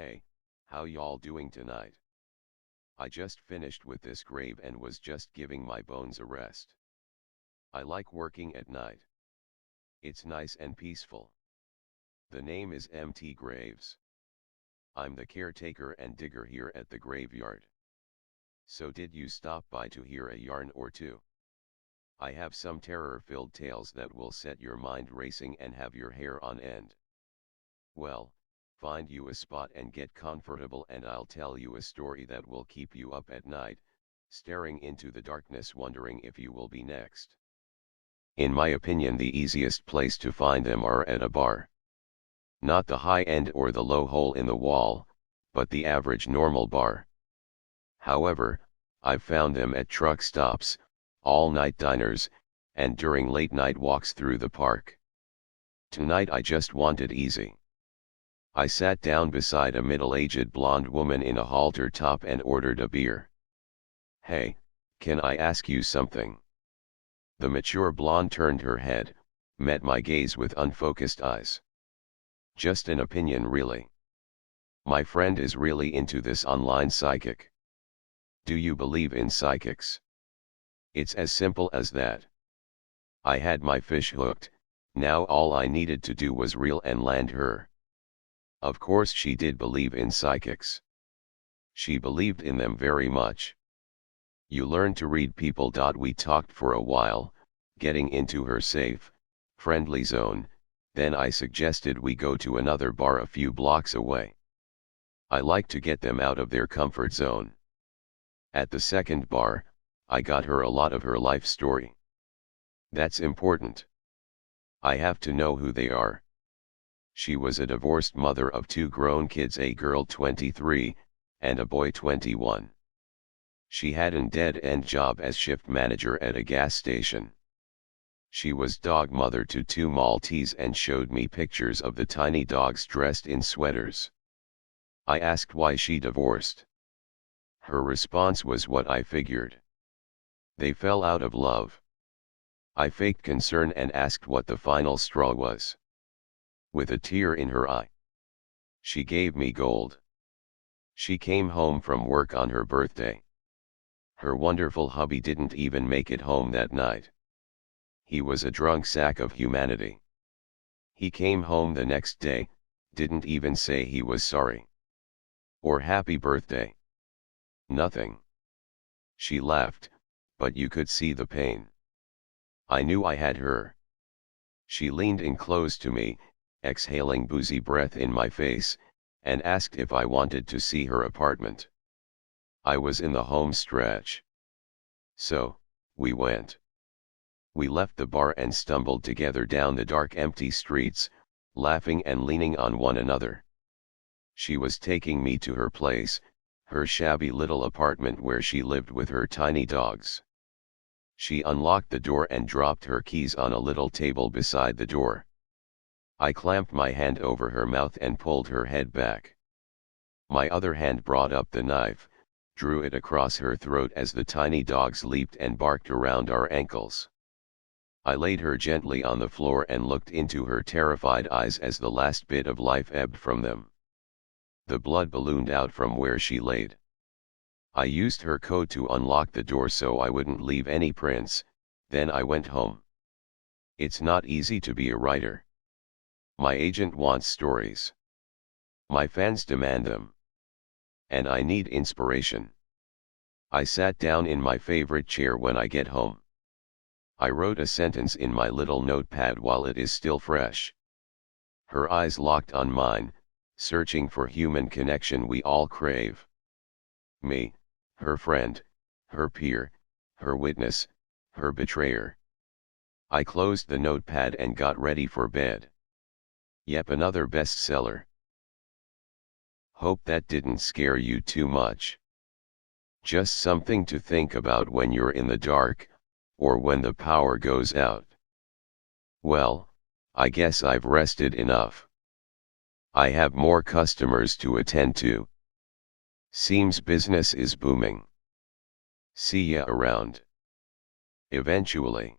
Hey, how y'all doing tonight? I just finished with this grave and was just giving my bones a rest. I like working at night. It's nice and peaceful. The name is MT Graves. I'm the caretaker and digger here at the graveyard. So did you stop by to hear a yarn or two? I have some terror-filled tales that will set your mind racing and have your hair on end. Well, find you a spot and get comfortable and I'll tell you a story that will keep you up at night, staring into the darkness wondering if you will be next. In my opinion, the easiest place to find them are at a bar. Not the high end or the low hole in the wall, but the average normal bar. However, I've found them at truck stops, all-night diners, and during late-night walks through the park. Tonight I just wanted easy. I sat down beside a middle-aged blonde woman in a halter top and ordered a beer. "Hey, can I ask you something?" The mature blonde turned her head, met my gaze with unfocused eyes. "Just an opinion really. My friend is really into this online psychic. Do you believe in psychics?" It's as simple as that. I had my fish hooked, now all I needed to do was reel and land her. Of course she did believe in psychics. She believed in them very much. You learn to read people. We talked for a while, getting into her safe, friendly zone, then I suggested we go to another bar a few blocks away. I like to get them out of their comfort zone. At the second bar, I got her a lot of her life story. That's important. I have to know who they are. She was a divorced mother of two grown kids, a girl 23, and a boy 21. She had a dead-end job as shift manager at a gas station. She was dog mother to two Maltese and showed me pictures of the tiny dogs dressed in sweaters. I asked why she divorced. Her response was what I figured. They fell out of love. I faked concern and asked what the final straw was. With a tear in her eye, she gave me gold. She came home from work on her birthday. Her wonderful hubby didn't even make it home that night. He was a drunk sack of humanity. He came home the next day, didn't even say he was sorry. Or happy birthday. Nothing. She laughed, but you could see the pain. I knew I had her. She leaned in close to me, exhaling boozy breath in my face, and asked if I wanted to see her apartment. I was in the home stretch. So, we went. We left the bar and stumbled together down the dark empty streets, laughing and leaning on one another. She was taking me to her place, her shabby little apartment where she lived with her tiny dogs. She unlocked the door and dropped her keys on a little table beside the door. I clamped my hand over her mouth and pulled her head back. My other hand brought up the knife, drew it across her throat as the tiny dogs leaped and barked around our ankles. I laid her gently on the floor and looked into her terrified eyes as the last bit of life ebbed from them. The blood ballooned out from where she laid. I used her code to unlock the door so I wouldn't leave any prints, then I went home. It's not easy to be a writer. My agent wants stories. My fans demand them. And I need inspiration. I sat down in my favorite chair when I get home. I wrote a sentence in my little notepad while it is still fresh. Her eyes locked on mine, searching for human connection we all crave. Me, her friend, her peer, her witness, her betrayer. I closed the notepad and got ready for bed. Yep, another bestseller. Hope that didn't scare you too much. Just something to think about when you're in the dark, or when the power goes out. Well, I guess I've rested enough. I have more customers to attend to. Seems business is booming. See ya around. Eventually.